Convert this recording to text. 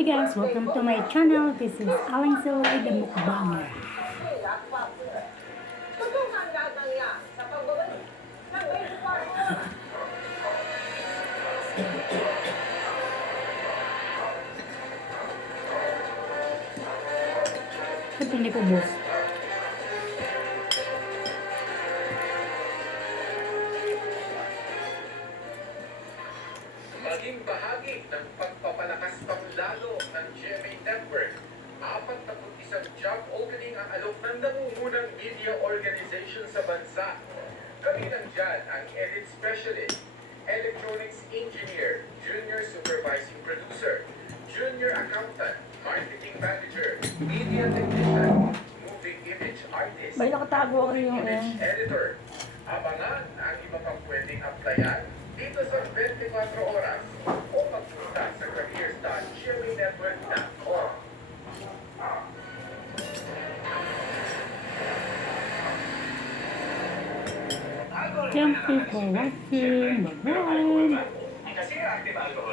Hi guys, welcome to my channel. This is Aling Silay, the Mukbanger. Siyempre hindi ko boss. Maging bahagi ng pagpapalakas pang lalo ng GMA Network. 41 job opening ang alok ng nangungunang media organization sa bansa. Kabilang dyan ang edit specialist, electronics engineer, junior supervising producer, junior accountant, marketing manager, media technician, moving image artist, Bali nakatago ako yung image editor. Abangan ang iba pang pwedeng applyan dito sa 24 oras o magpunta sa careers.gmanetwork.com. Thank you for watching. Bye-bye. Kasi active alcohol.